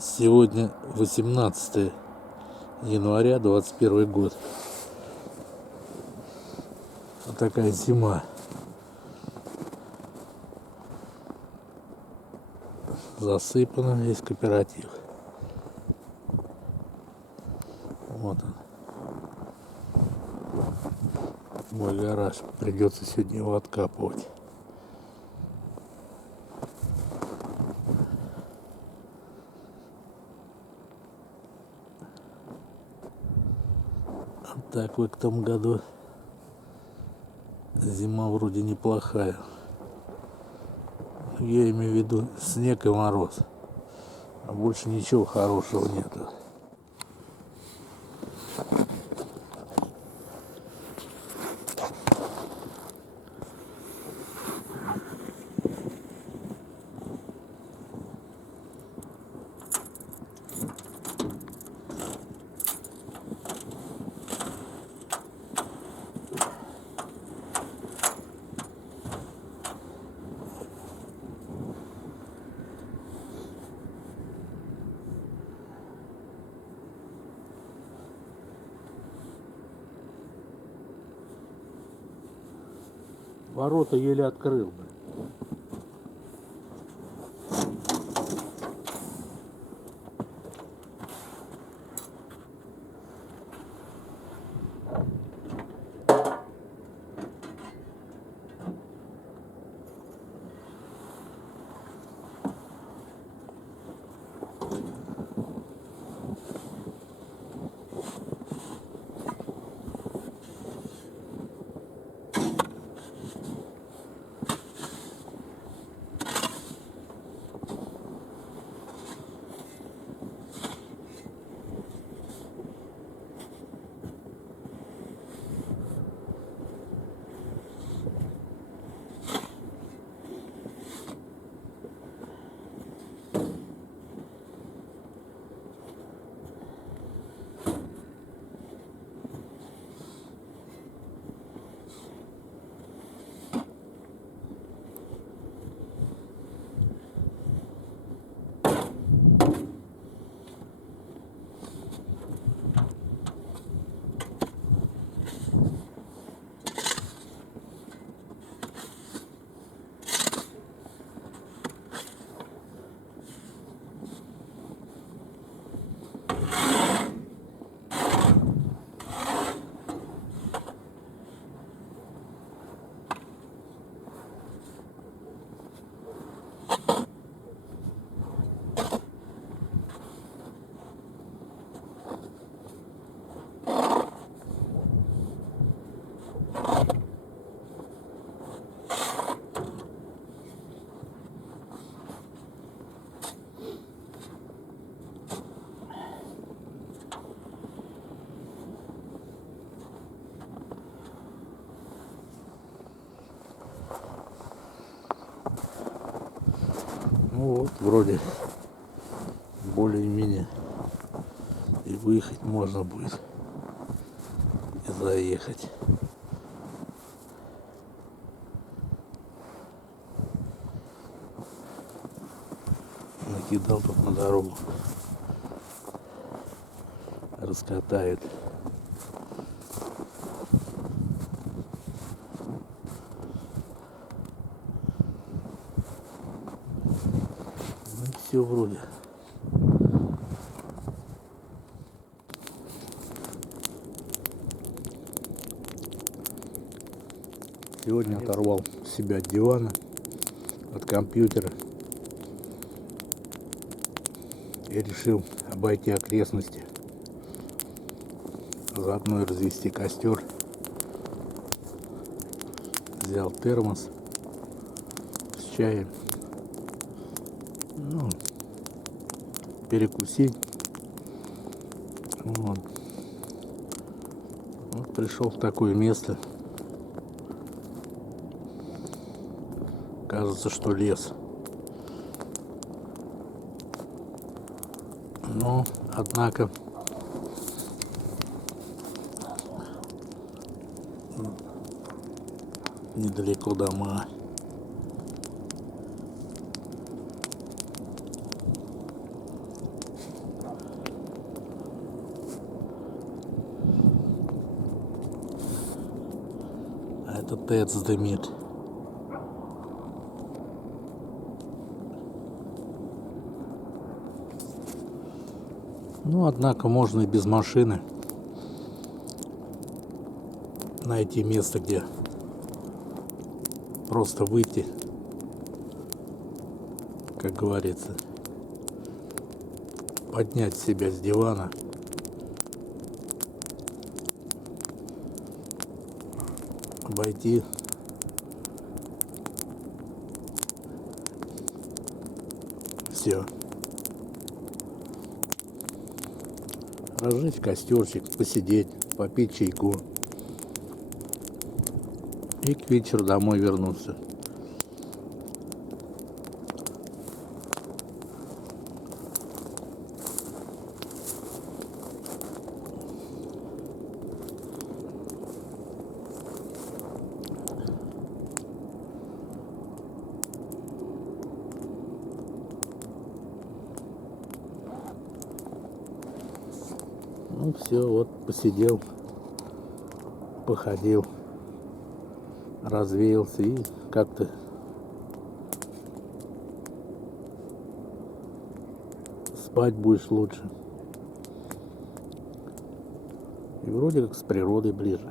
Сегодня 18 января 21 год. Вот такая зима. Засыпано весь кооператив. Вот он. Мой гараж. Придется сегодня его откапывать. Так, в этом году зима вроде неплохая. Я имею в виду снег и мороз. А больше ничего хорошего нету. Ворота еле открыл бы. Ну вот, вроде более-менее и выехать можно будет, и заехать. Накидал тут на дорогу, раскатает. Ну все вроде. Сегодня оторвал себя от дивана, от компьютера и решил обойти окрестности, заодно и развести костер. Взял термос с чаем, ну, перекусить. Вот пришел в такое место. Кажется, что лес. Но, однако, недалеко дома. Это ТЭЦ дымит. Ну, однако можно и без машины найти место, где просто выйти, как говорится, поднять себя с дивана, обойти все, разжечь костерчик, посидеть, попить чайку и к вечеру домой вернуться. Ну все, вот посидел, походил, развеялся и как-то спать будешь лучше. И вроде как с природой ближе.